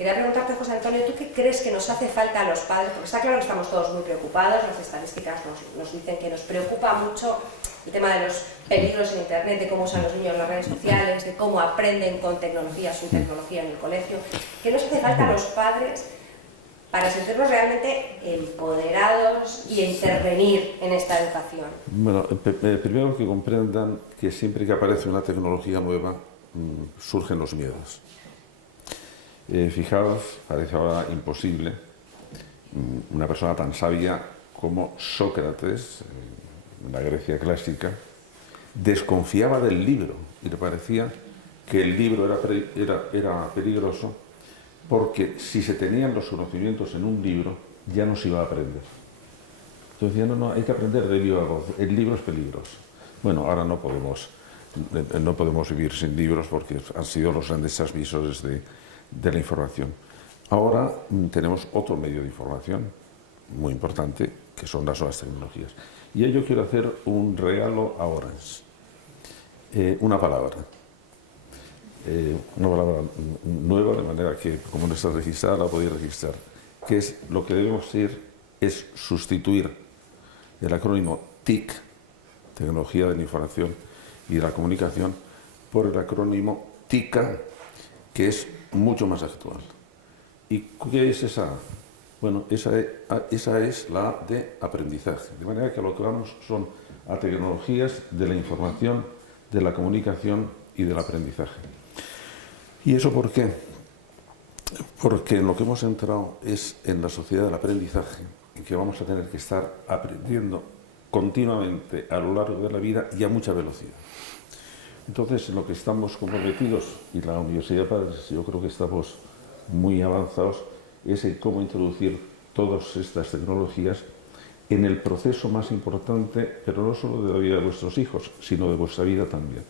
Quería preguntarte, José Antonio, ¿tú qué crees que nos hace falta a los padres? Porque está claro que estamos todos muy preocupados, las estadísticas nos dicen que nos preocupa mucho el tema de los peligros en Internet, de cómo usan los niños las redes sociales, de cómo aprenden con tecnología, su tecnología en el colegio. ¿Qué nos hace falta a los padres para sentirnos realmente empoderados y intervenir en esta educación? Bueno, primero que comprendan que siempre que aparece una tecnología nueva surgen los miedos. Fijaos, parece ahora imposible, una persona tan sabia como Sócrates, en la Grecia clásica, desconfiaba del libro y le parecía que el libro era peligroso porque si se tenían los conocimientos en un libro ya no se iba a aprender. Entonces decía, no, hay que aprender de viva voz, el libro es peligroso. Bueno, ahora no podemos vivir sin libros porque han sido los grandes transmisores de la información. Ahora tenemos otro medio de información muy importante, que son las nuevas tecnologías. Y yo quiero hacer un regalo a Orange. Una palabra nueva, de manera que, como no está registrada, la podéis registrar, que es lo que debemos hacer es sustituir el acrónimo TIC, Tecnología de la Información y de la Comunicación, por el acrónimo TICA, que es mucho más actual. ¿Y qué es esa A? Bueno, esa es la A de aprendizaje. De manera que lo que vamos son a tecnologías de la información, de la comunicación y del aprendizaje. ¿Y eso por qué? Porque en lo que hemos entrado es en la sociedad del aprendizaje, en que vamos a tener que estar aprendiendo continuamente a lo largo de la vida y a mucha velocidad. Entonces, en lo que estamos comprometidos, y la Universidad de Padres, yo creo que estamos muy avanzados, es en cómo introducir todas estas tecnologías en el proceso más importante, pero no solo de la vida de vuestros hijos, sino de vuestra vida también.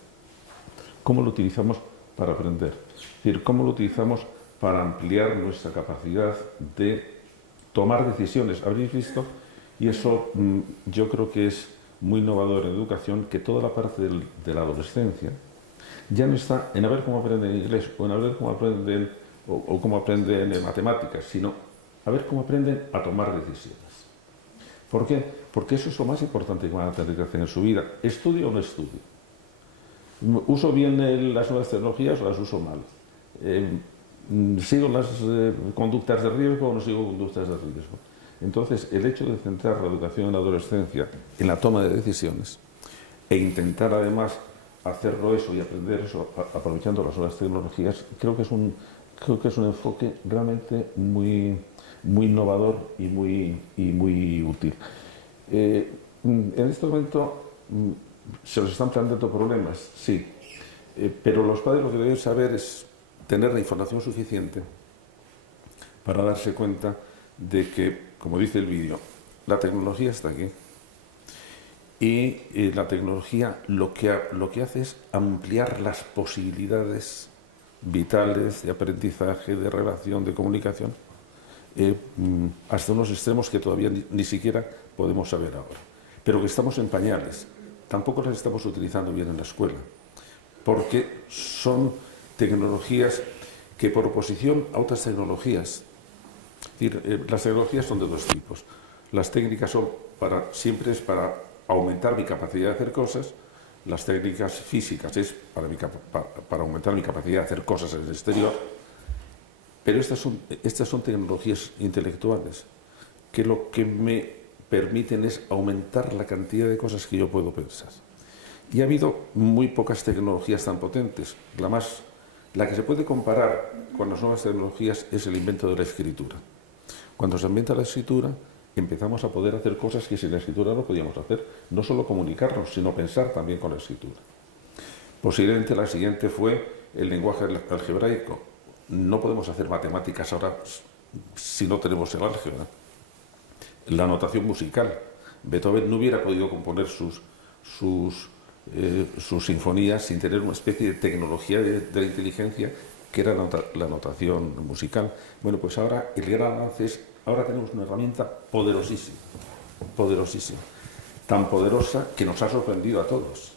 ¿Cómo lo utilizamos para aprender? Es decir, ¿cómo lo utilizamos para ampliar nuestra capacidad de tomar decisiones? Habréis visto, y eso yo creo que es muy innovador en educación, que toda la parte de la adolescencia ya no está en a ver cómo aprenden inglés o en a ver cómo aprenden o cómo aprenden en matemáticas, sino a ver cómo aprenden a tomar decisiones. ¿Por qué? Porque eso es lo más importante que van a tener que hacer en su vida. ¿Estudio o no estudio? ¿Uso bien las nuevas tecnologías o las uso mal? ¿Sigo las conductas de riesgo o no sigo conductas de riesgo? Entonces, el hecho de centrar la educación en la adolescencia en la toma de decisiones e intentar además hacerlo eso y aprender eso aprovechando las nuevas tecnologías, creo que es un enfoque realmente muy innovador y muy útil. En este momento se nos están planteando problemas, sí, pero los padres lo que deben saber es tener la información suficiente para darse cuenta de que, como dice el vídeo, la tecnología está aquí y la tecnología lo que hace es ampliar las posibilidades vitales de aprendizaje, de relación, de comunicación, hasta unos extremos que todavía ni siquiera podemos saber ahora. Pero que estamos en pañales, tampoco las estamos utilizando bien en la escuela, porque son tecnologías que por oposición a otras tecnologías, es decir, las tecnologías son de dos tipos. Las técnicas son siempre es para aumentar mi capacidad de hacer cosas. Las técnicas físicas es para aumentar mi capacidad de hacer cosas en el exterior. Pero estas son tecnologías intelectuales que lo que me permiten es aumentar la cantidad de cosas que yo puedo pensar. Y ha habido muy pocas tecnologías tan potentes. La que se puede comparar con las nuevas tecnologías es el invento de la escritura. Cuando se inventa la escritura, empezamos a poder hacer cosas que sin la escritura no podíamos hacer, no solo comunicarnos, sino pensar también con la escritura. Posiblemente la siguiente fue el lenguaje algebraico. No podemos hacer matemáticas ahora si no tenemos el álgebra. La notación musical. Beethoven no hubiera podido componer sus sinfonías sin tener una especie de tecnología de la inteligencia que era la notación musical. Bueno, pues ahora el gran avance es, ahora tenemos una herramienta poderosísima, tan poderosa que nos ha sorprendido a todos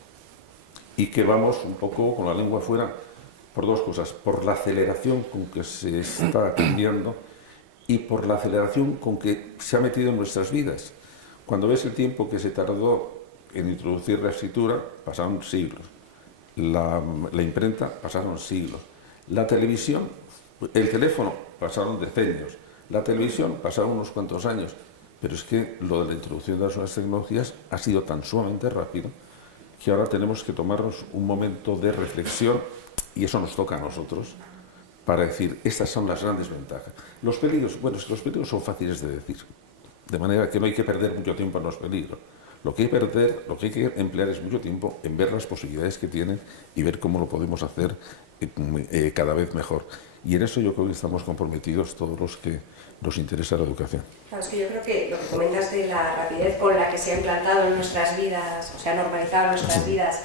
y que vamos un poco con la lengua afuera por dos cosas, por la aceleración con que se está cambiando y por la aceleración con que se ha metido en nuestras vidas. Cuando ves el tiempo que se tardó en introducir la escritura, pasaron siglos. La imprenta, pasaron siglos. La televisión, el teléfono, pasaron decenios. La televisión, pasaron unos cuantos años. Pero es que lo de la introducción de las nuevas tecnologías ha sido tan sumamente rápido que ahora tenemos que tomarnos un momento de reflexión, y eso nos toca a nosotros, para decir, estas son las grandes ventajas. Los peligros, bueno, es que los peligros son fáciles de decir, de manera que no hay que perder mucho tiempo en los peligros. Lo que hay que emplear es mucho tiempo en ver las posibilidades que tienen y ver cómo lo podemos hacer cada vez mejor. Y en eso yo creo que estamos comprometidos todos los que nos interesa la educación. Claro, es que yo creo que lo que comentas de la rapidez con la que se ha implantado en nuestras vidas, o se ha normalizado en nuestras vidas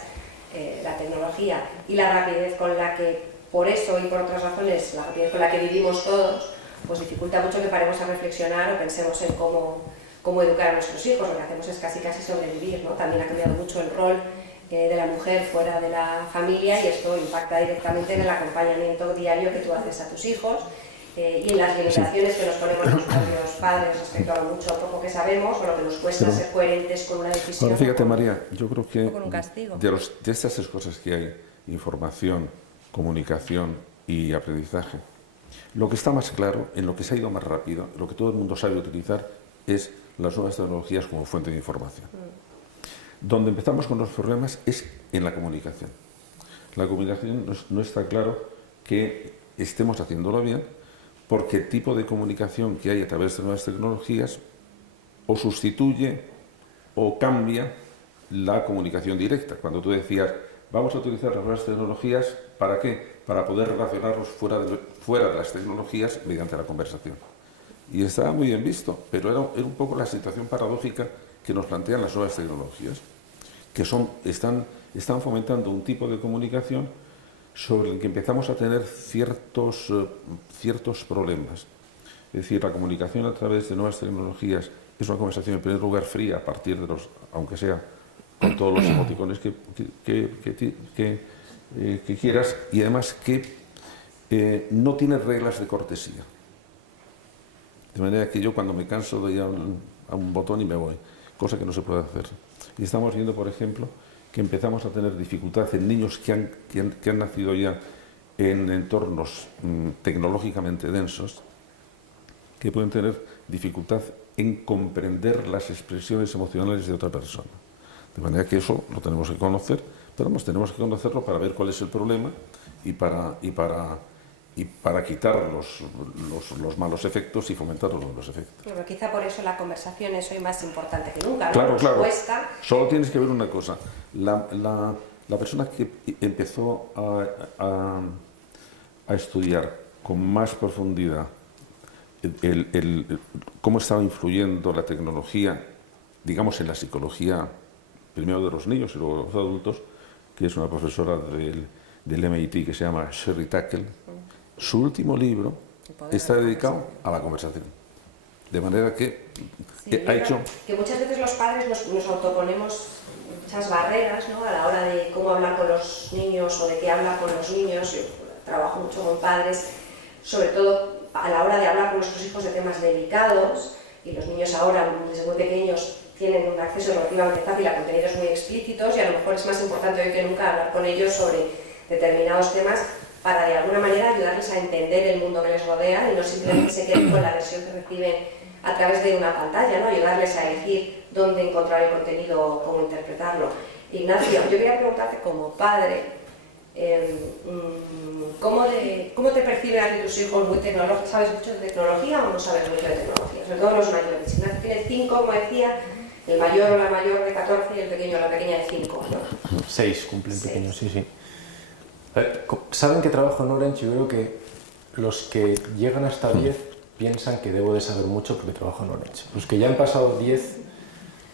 la tecnología, y la rapidez con la que, por eso y por otras razones, la rapidez con la que vivimos todos, pues dificulta mucho que paremos a reflexionar o pensemos en cómo educar a nuestros hijos. Lo que hacemos es casi sobrevivir, ¿no? También ha cambiado mucho el rol de la mujer fuera de la familia, y esto impacta directamente en el acompañamiento diario que tú haces a tus hijos y en las limitaciones que nos ponemos los propios padres respecto a lo mucho o poco que sabemos, o lo que nos cuesta ser coherentes con una decisión. Bueno, fíjate, María, yo creo que con un castigo. De estas tres cosas que hay, información, comunicación y aprendizaje, lo que está más claro, en lo que se ha ido más rápido, lo que todo el mundo sabe utilizar, es las nuevas tecnologías como fuente de información. Donde empezamos con los problemas es en la comunicación. La comunicación no está claro que estemos haciéndolo bien, porque el tipo de comunicación que hay a través de nuevas tecnologías o sustituye o cambia la comunicación directa. Cuando tú decías, vamos a utilizar las nuevas tecnologías, ¿para qué? Para poder relacionarnos fuera de las tecnologías mediante la conversación. Y estaba muy bien visto, pero era un poco la situación paradójica que nos plantean las nuevas tecnologías, que están fomentando un tipo de comunicación sobre el que empezamos a tener ciertos problemas. Es decir, la comunicación a través de nuevas tecnologías es una conversación en primer lugar fría, a partir de aunque sea con todos los emoticones que quieras, y además que no tiene reglas de cortesía. De manera que yo cuando me canso doy a un botón y me voy, cosa que no se puede hacer. Y estamos viendo, por ejemplo, que empezamos a tener dificultad en niños que han nacido ya en entornos tecnológicamente densos, que pueden tener dificultad en comprender las expresiones emocionales de otra persona. De manera que eso lo tenemos que conocer, pero tenemos que conocerlo para ver cuál es el problema y para quitar los malos efectos y fomentar los buenos efectos. Pero quizá por eso la conversación es hoy más importante que nunca, ¿no? Claro, Nos claro. cuesta. Solo tienes que ver una cosa. La persona que empezó a estudiar con más profundidad cómo estaba influyendo la tecnología, digamos, en la psicología, primero de los niños y luego de los adultos, que es una profesora del MIT que se llama Sherry Tackle. Su último libro está dedicado a la conversación. De manera que ha hecho... Que muchas veces los padres nos autoponemos muchas barreras, ¿no? A la hora de cómo hablar con los niños o de qué hablar con los niños. Yo trabajo mucho con padres, sobre todo a la hora de hablar con nuestros hijos de temas delicados, y los niños ahora, desde muy pequeños, tienen un acceso relativamente fácil a contenidos muy explícitos, y a lo mejor es más importante hoy que nunca hablar con ellos sobre determinados temas para de alguna manera ayudarles a entender el mundo que les rodea y no simplemente se queden con la versión que reciben a través de una pantalla, ¿no? Ayudarles a elegir dónde encontrar el contenido o cómo interpretarlo. Ignacio, yo quería preguntarte como padre, ¿cómo te perciben a ti tus hijos muy tecnológicos? ¿Sabes mucho de tecnología o no sabes mucho de tecnología? Sobre todo los mayores. Ignacio tiene 5, como decía, el mayor o la mayor de 14 y el pequeño o la pequeña de 5, ¿no? 6 cumplen pequeños, sí. Saben que trabajo en Orange. Yo creo que los que llegan hasta 10 piensan que debo de saber mucho porque trabajo en Orange. Los que ya han pasado 10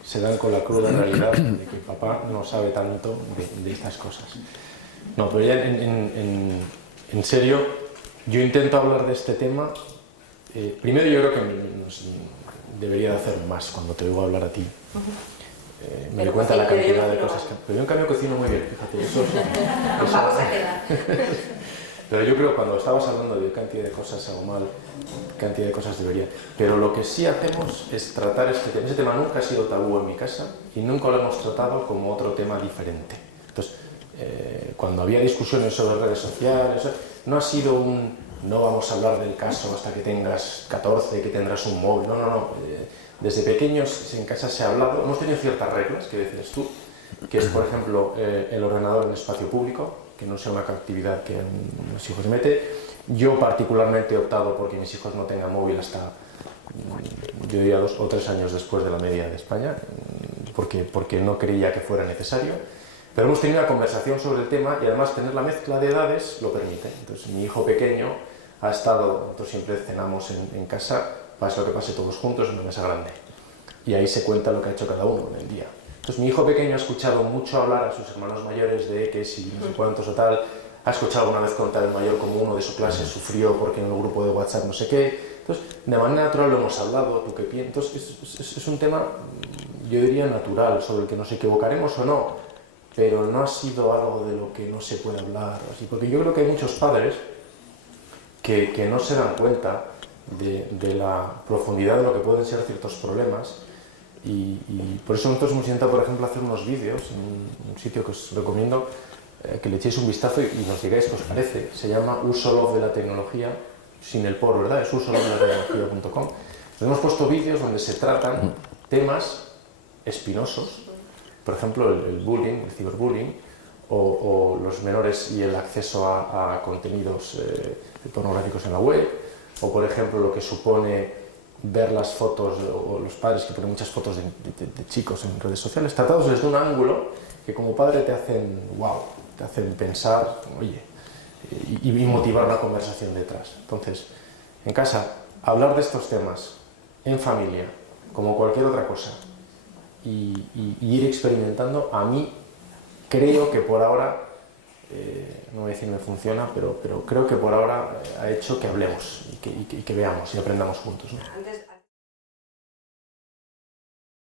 se dan con la cruda realidad de que papá no sabe tanto de estas cosas. No, pero ya en serio, yo intento hablar de este tema. Primero yo creo que debería de hacer más cuando te oigo hablar a ti. Me doy cuenta la cantidad de cosas que... Pero yo en cambio cocino muy bien, fíjate. Eso Vamos a quedar. Pero yo creo que cuando estabas hablando de cantidad de cosas hago mal, cantidad de cosas debería. Pero lo que sí hacemos es tratar este tema. Ese tema nunca ha sido tabú en mi casa y nunca lo hemos tratado como otro tema diferente. Entonces, cuando había discusiones sobre redes sociales, no ha sido un no vamos a hablar del caso hasta que tengas 14, que tendrás un móvil. No, no, no. Desde pequeños en casa se ha hablado, hemos tenido ciertas reglas, que decías tú, que es, por ejemplo, el ordenador en espacio público, que no sea una actividad que mis hijos se meten. Yo particularmente he optado porque mis hijos no tengan móvil hasta, yo diría, 2 o 3 años después de la media de España, porque no creía que fuera necesario. Pero hemos tenido una conversación sobre el tema y además tener la mezcla de edades lo permite. Entonces mi hijo pequeño ha estado, nosotros siempre cenamos en casa, pase lo que pase todos juntos en una mesa grande. Y ahí se cuenta lo que ha hecho cada uno en el día. Entonces mi hijo pequeño ha escuchado mucho hablar a sus hermanos mayores de que si no sé cuántos o tal, ha escuchado alguna vez contar el mayor como uno de su clase sufrió porque en el grupo de WhatsApp no sé qué. Entonces de manera natural lo hemos hablado, tú qué piensas. Entonces es un tema, yo diría, natural, sobre el que nos equivocaremos o no, pero no ha sido algo de lo que no se puede hablar. Así, porque yo creo que hay muchos padres que no se dan cuenta de la profundidad de lo que pueden ser ciertos problemas. Y por eso nosotros hemos intentado, por ejemplo, hacer unos vídeos en un sitio que os recomiendo que le echéis un vistazo y nos digáis qué os parece. Se llama Uso Love de la tecnología, sin el por, ¿verdad? Es usolovdelatecnología.com. Hemos puesto vídeos donde se tratan temas espinosos, por ejemplo, el bullying, el ciberbullying, o los menores y el acceso a contenidos pornográficos en la web, o por ejemplo lo que supone ver las fotos, o los padres que ponen muchas fotos de chicos en redes sociales, tratados desde un ángulo que como padre te hacen wow, te hacen pensar, oye, y motivar una conversación detrás. Entonces, en casa, hablar de estos temas, en familia, como cualquier otra cosa, y ir experimentando, a mí creo que por ahora, no voy a decir me funciona, pero creo que por ahora ha hecho que hablemos y que veamos y aprendamos juntos, ¿no?